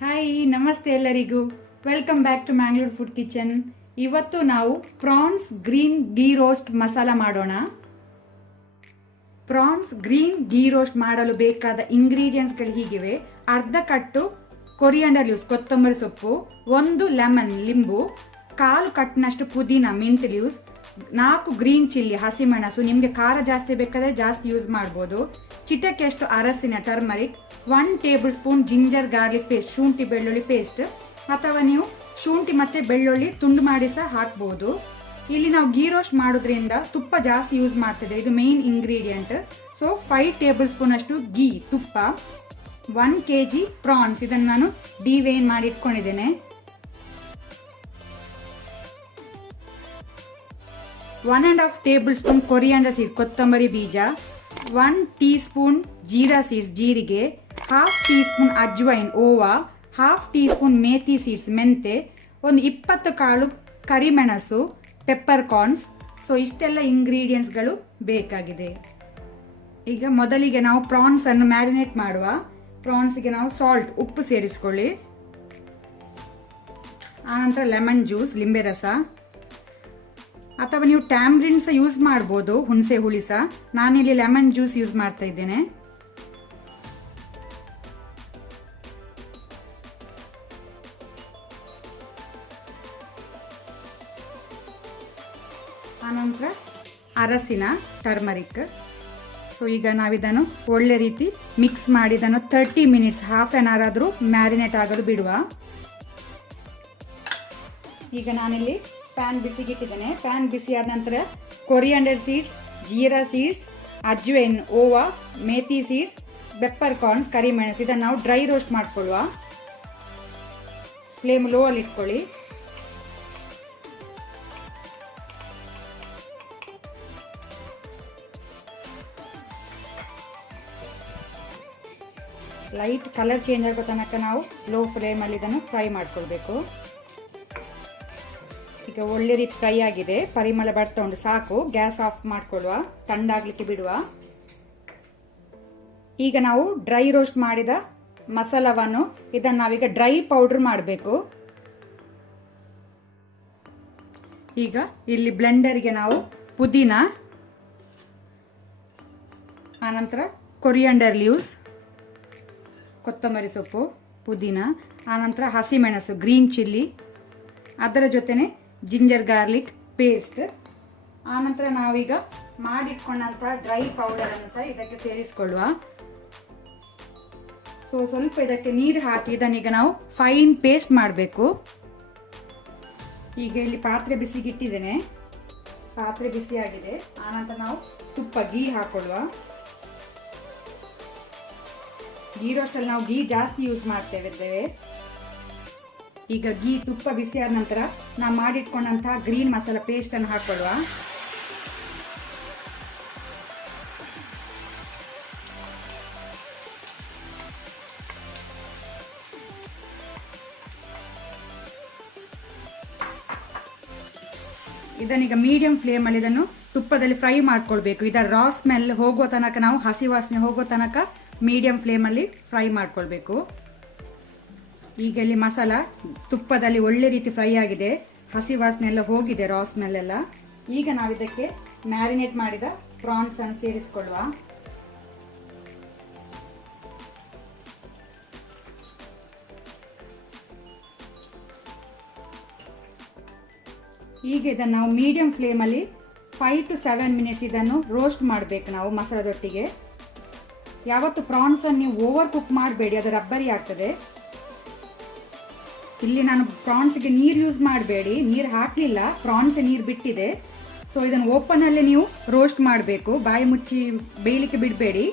Hi ನಮಸ್ತೆ ಎಲ್ಲರಿಗೂ. Welcome back to Mangalore food kitchen. ಇವತ್ತು ನಾವು prawns green ghee roast masala ಮಾಡೋಣ. ಪ್ರಾನ್ಸ್ ಗ್ರೀನ್ ಗೀ ರೋಸ್ಟ್ ಮಾಡಲು ಬೇಕಾದ ಇಂಗ್ರೀಡಿಯೆಂಟ್ಸ್ಗಳು ಹೀಗಿವೆ: ಅರ್ಧ ಕಟ್ಟು ಕೊರಿಯಾಂಡರ್ ಲೀವ್ಸ್ ಕೊತ್ತಂಬರಿ ಸೊಪ್ಪು, 1 ಲೆಮನ್ ಲಿಂಬು, 1/4 ಕಟ್ನಷ್ಟು ಪುದೀನ ಮಿಂಟ್ ಲೀವ್ಸ್, 4 ಗ್ರೀನ್ ಚಿಲ್ಲಿ ಹಸಿಮೆಣಸು, ನಿಮಗೆ ಖಾರ ಜಾಸ್ತಿ ಬೇಕಾದರೆ ಜಾಸ್ತಿ ಯೂಸ್ ಮಾಡ್ಬೋದು, ಚಿಟಕೆಯಷ್ಟು ಅರಸಿನ turmeric, 1 table spoon ginger garlic paste ಶುಂಠಿ ಬೆಳ್ಳುಳ್ಳಿ ಪೇಸ್ಟ್, ಅಥವಾ ನೀವು ಶುಂಠಿ ಮತ್ತು ಬೆಳ್ಳುಳ್ಳಿ ತುಂಡು ಮಾಡಿ ಸಹ ಹಾಕ್ಬೋದು. ಇಲ್ಲಿ ನಾವು ಗೀ ರೋಸ್ಟ್ ಮಾಡೋದ್ರಿಂದ ತುಪ್ಪ ಜಾಸ್ತಿ ಯೂಸ್ ಮಾಡ್ತಿದೆ, ಇದು main ingredient. So 5 table spoon ಅಷ್ಟು ಗೀ ತುಪ್ಪ, 1 kg ಪ್ರಾನ್ಸ್, ಇದನ್ನು ನಾನು ಡಿವೇನ್ ಮಾಡಿ ಇಟ್ಕೊಂಡಿದ್ದೇನೆ. 1.5 ಟೇಬಲ್ ಸ್ಪೂನ್ ಕೊರಿಯಾಂಡರ್ ಸೀಡ್ ಕೊತ್ತಂಬರಿ ಬೀಜ, 1 ಟೀ ಸ್ಪೂನ್ ಜೀರಾ ಸೀಡ್ಸ್ ಜೀರಿಗೆ, 1/2 tea spoon ajwain Owa, 1/2 tea spoon methi seeds ಮೆಂತೆ, ಒಂದು 20 ಕಾಳು ಕರಿಮೆಣಸು, ಪೆಪ್ಪರ್ಕಾರ್ನ್ಸ್. ಸೊ ಇಷ್ಟೆಲ್ಲ ಇಂಗ್ರೀಡಿಯೆಂಟ್ಸ್ಗಳು ಬೇಕಾಗಿದೆ. ಈಗ ಮೊದಲಿಗೆ ನಾವು ಪ್ರಾನ್ಸ್ ಅನ್ನು ಮ್ಯಾರಿನೇಟ್ ಮಾಡುವ. ಪ್ರಾನ್ಸ್ಗೆ ನಾವು ಸಾಲ್ಟ್ ಉಪ್ಪು ಸೇರಿಸ್ಕೊಳ್ಳಿ. ಆನಂತರ ಲೆಮನ್ ಜ್ಯೂಸ್ ಲಿಂಬೆ ರಸ, ಅಥವಾ ನೀವು ಟ್ಯಾಮ್ರಿನ್ ಸಹ ಯೂಸ್ ಮಾಡ್ಬೋದು, ಹುಣಸೆ ಹುಳಿ ಸಹ. ನಾನಿಲ್ಲಿ ಲೆಮನ್ ಜ್ಯೂಸ್ ಯೂಸ್ ಮಾಡ್ತಾ ಇದ್ದೇನೆ. ಆನಂತರ ಅರಸಿನ ಟರ್ಮರಿಕ್. ಸೊ ಈಗ ನಾವಿದನ್ನು ಒಳ್ಳೆ ರೀತಿ ಮಿಕ್ಸ್ ಮಾಡಿ ಇದನ್ನು 30 ಮಿನಿಟ್ಸ್, ಹಾಫ್ ಆನ್ ಅವರ್ ಆದರೂ ಮ್ಯಾರಿನೇಟ್ ಆಗಲು ಬಿಡುವ. ಈಗ ನಾನಿಲ್ಲಿ ಪ್ಯಾನ್ ಬಿಸಿಗಿಟ್ಟಿದ್ದೇನೆ. ಪ್ಯಾನ್ ಬಿಸಿ ಆದ ನಂತರ coriander seeds, jeera seeds, ajwain ಓವಾ, ಮೇಥಿ ಸೀಡ್ಸ್, ಪೆಪ್ಪರ್ಕಾರ್ನ್ಸ್, ಕರಿಮೆಣಸು, ಇದನ್ನು ನಾವು ಡ್ರೈ ರೋಸ್ಟ್ ಮಾಡ್ಕೊಳ್ಳುವ. ಫ್ಲೇಮ್ ಲೋ ಅಲ್ಲಿ ಇಟ್ಕೊಳ್ಳಿ. ಲೈಟ್ ಕಲರ್ ಚೇಂಜ್ ಆಗೋ ತನಕ ನಾವು ಲೋ ಫ್ಲೇಮಲ್ಲಿ ಇದನ್ನು ಫ್ರೈ ಮಾಡ್ಕೊಳ್ಬೇಕು. ಈಗ ಒಳ್ಳೆ ರೀತಿ ಫ್ರೈ ಆಗಿದೆ, ಪರಿಮಳ ಬರ್ತಾ ಉಂಟು, ಸಾಕು. ಗ್ಯಾಸ್ ಆಫ್ ಮಾಡ್ಕೊಳ್ಳುವ, ತಣ್ಣಾಗ್ಲಿಕ್ಕೆ ಬಿಡುವ. ಈಗ ನಾವು ಡ್ರೈ ರೋಸ್ಟ್ ಮಾಡಿದ ಮಸಾಲವನ್ನು ಇದನ್ನು ನಾವೀಗ ಡ್ರೈ ಪೌಡರ್ ಮಾಡಬೇಕು. ಈಗ ಇಲ್ಲಿ ಬ್ಲೆಂಡರ್ಗೆ ನಾವು ಪುದೀನ, ಆನಂತರ ಕೊರಿಯಾಂಡರ್ ಲೀವ್ಸ್ ಕೊತ್ತಂಬರಿ ಸೊಪ್ಪು, ಪುದೀನ, ಆನಂತರ ಹಸಿಮೆಣಸು ಗ್ರೀನ್ ಚಿಲ್ಲಿ, ಅದರ ಜೊತೆನೆ ಜಿಂಜರ್ ಗಾರ್ಲಿಕ್ ಪೇಸ್ಟ್, ಆನಂತರ ನಾವೀಗ ಮಾಡಿಟ್ಕೊಂಡಂಥ ಡ್ರೈ ಪೌಡರನ್ನು ಸಹ ಇದಕ್ಕೆ ಸೇರಿಸಿಕೊಳ್ಳುವ. ಸೊ ಸ್ವಲ್ಪ ಇದಕ್ಕೆ ನೀರು ಹಾಕಿ ಇದನ್ನೀಗ ನಾವು ಫೈನ್ ಪೇಸ್ಟ್ ಮಾಡಬೇಕು. ಈಗ ಇಲ್ಲಿ ಪಾತ್ರೆ ಬಿಸಿಗಿಟ್ಟಿದ್ದೇನೆ, ಪಾತ್ರೆ ಬಿಸಿಯಾಗಿದೆ. ಆನಂತರ ನಾವು ತುಪ್ಪ ಗೀ ಹಾಕೊಳ್ಳುವ. ಗೀ ರೋಸ್ಟಲ್ಲಿ ನಾವು ಗೀ ಜಾಸ್ತಿ ಯೂಸ್ ಮಾಡ್ತೇವೆ. ಈಗ ಗೀ ತುಪ್ಪ ಬಿಸಿ ಆದ ನಂತರ ನಾವು ಮಾಡಿಟ್ಕೊಂಡಂತಹ ಗ್ರೀನ್ ಮಸಾಲ ಪೇಸ್ಟ್ ಅನ್ನು ಹಾಕೊಳ್ಳುವ. ಇದನ್ನೀಗ ಮೀಡಿಯಂ ಫ್ಲೇಮ್ ಅಲ್ಲಿ ಇದನ್ನು ತುಪ್ಪದಲ್ಲಿ ಫ್ರೈ ಮಾಡ್ಕೊಳ್ಬೇಕು. ಇದರ ರಾ ಸ್ಮೆಲ್ ಹೋಗೋ ತನಕ, ನಾವು ಹಸಿ ವಾಸನೆ ಹೋಗೋ ತನಕ ಮೀಡಿಯಂ ಫ್ಲೇಮಲ್ಲಿ ಫ್ರೈ ಮಾಡ್ಕೊಳ್ಬೇಕು. ಈಗ ಇಲ್ಲಿ ಮಸಾಲ ತುಪ್ಪದಲ್ಲಿ ಒಳ್ಳೆ ರೀತಿ ಫ್ರೈ ಆಗಿದೆ, ಹಸಿ ವಾಸನೆ ಎಲ್ಲ ಹೋಗಿದೆ, ರಾ ಸ್ಮೆಲ್ ಎಲ್ಲ. ಈಗ ನಾವು ಇದಕ್ಕೆ ಮ್ಯಾರಿನೇಟ್ ಮಾಡಿದ ಪ್ರಾನ್ಸ್ ಅನ್ನು ಸೇರಿಸಿಕೊಳ್ಳುವ. ಈಗ ಇದನ್ನು ನಾವು ಮೀಡಿಯಂ ಫ್ಲೇಮಲ್ಲಿ 5 to 7 ಮಿನಿಟ್ಸ್ ಇದನ್ನು ರೋಸ್ಟ್ ಮಾಡಬೇಕು ನಾವು ಮಸಾಲದೊಟ್ಟಿಗೆ. ಯಾವತ್ತು ಪ್ರಾನ್ಸ್ ಅನ್ನು ನೀವು ಓವರ್ ಕುಕ್ ಮಾಡಬೇಡಿ, ಅದು ರಬ್ಬರಿ ಆಗ್ತದೆ. ಇಲ್ಲಿ ನಾನು ಪ್ರಾನ್ಸ್ಗೆ ನೀರು ಯೂಸ್ ಮಾಡಬೇಡಿ, ನೀರು ಹಾಕಲಿಲ್ಲ, ಪ್ರಾನ್ಸ್ ನೀರು ಬಿಟ್ಟಿದೆ. ಸೊ ಇದನ್ನು ಓಪನ್ ಅಲ್ಲೇ ನೀವು ರೋಸ್ಟ್ ಮಾಡಬೇಕು, ಬಾಯಿ ಮುಚ್ಚಿ ಬೇಯಲಿಕ್ಕೆ ಬಿಡಬೇಡಿ.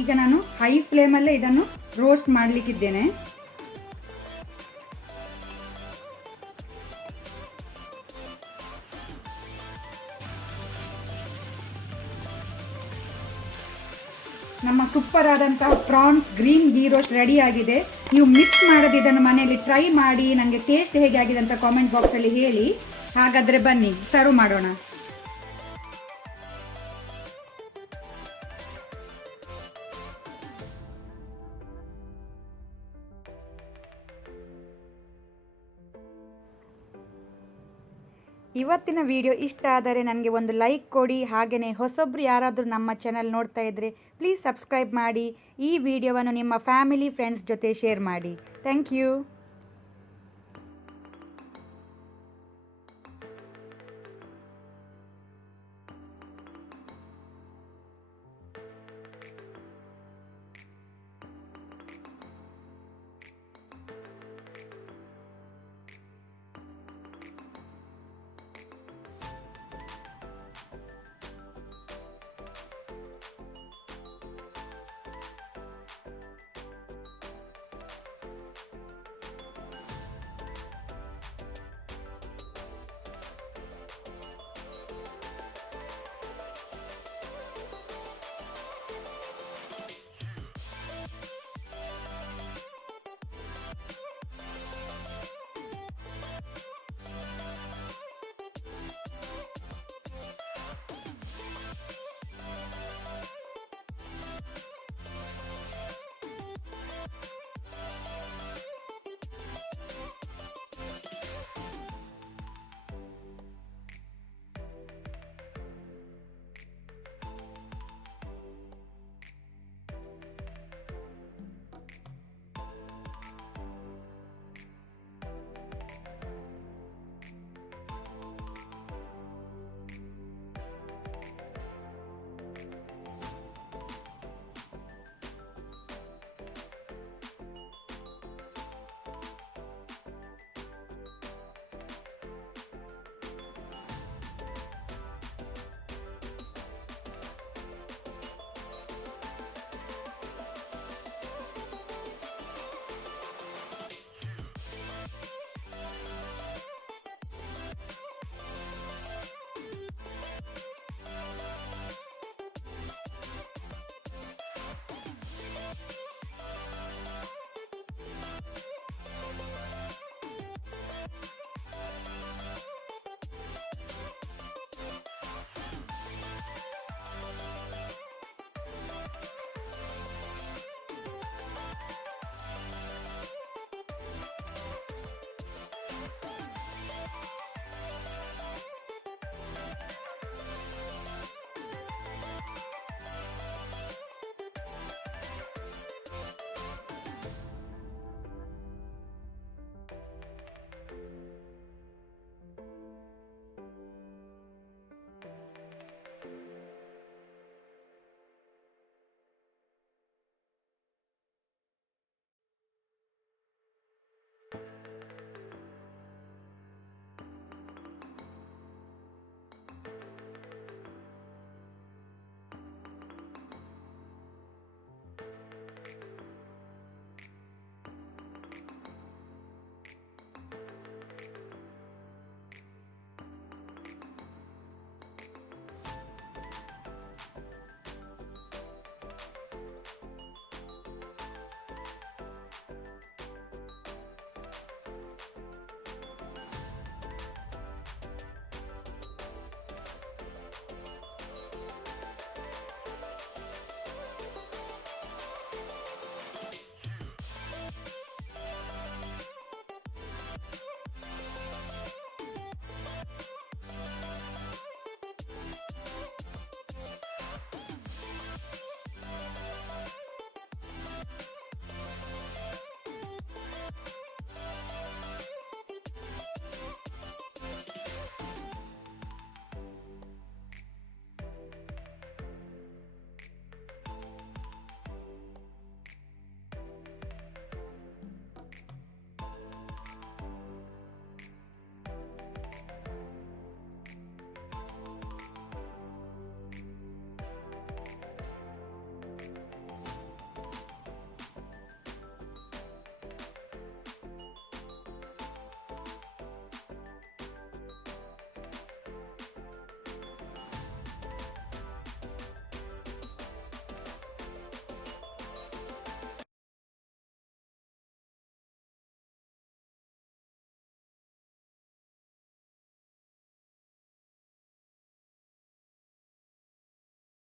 ಈಗ ನಾನು ಹೈ ಫ್ಲೇಮಲ್ಲೇ ಇದನ್ನು ರೋಸ್ಟ್ ಮಾಡಲಿಕ್ಕಿದ್ದೇನೆ. ನಮ್ಮ ಸೂಪರ್ ಆದಂತಹ prawns green ghee roast ready ಆಗಿದೆ. ನೀವು ಮಿಸ್ ಮಾಡದೆ ಇದನ್ನು ಮನೆಯಲ್ಲಿ ಟ್ರೈ ಮಾಡಿ ನನಗೆ ಟೇಸ್ಟ್ ಹೇಗೆ ಆಗಿದೆ ಅಂತ ಕಾಮೆಂಟ್ ಬಾಕ್ಸಲ್ಲಿ ಹೇಳಿ. ಹಾಗಾದರೆ ಬನ್ನಿ ಸರ್ವ್ ಮಾಡೋಣ. ಇವತ್ತಿನ ವಿಡಿಯೋ ಇಷ್ಟ ಆದರೆ ನನಗೆ ಒಂದು ಲೈಕ್ ಕೊಡಿ. ಹಾಗೆಯೇ ಹೊಸೊಬ್ರು ಯಾರಾದರೂ ನಮ್ಮ ಚಾನಲ್ ನೋಡ್ತಾ ಇದ್ದರೆ ಪ್ಲೀಸ್ ಸಬ್ಸ್ಕ್ರೈಬ್ ಮಾಡಿ. ಈ ವಿಡಿಯೋವನ್ನು ನಿಮ್ಮ ಫ್ಯಾಮಿಲಿ ಫ್ರೆಂಡ್ಸ್ ಜೊತೆ ಶೇರ್ ಮಾಡಿ. Thank you.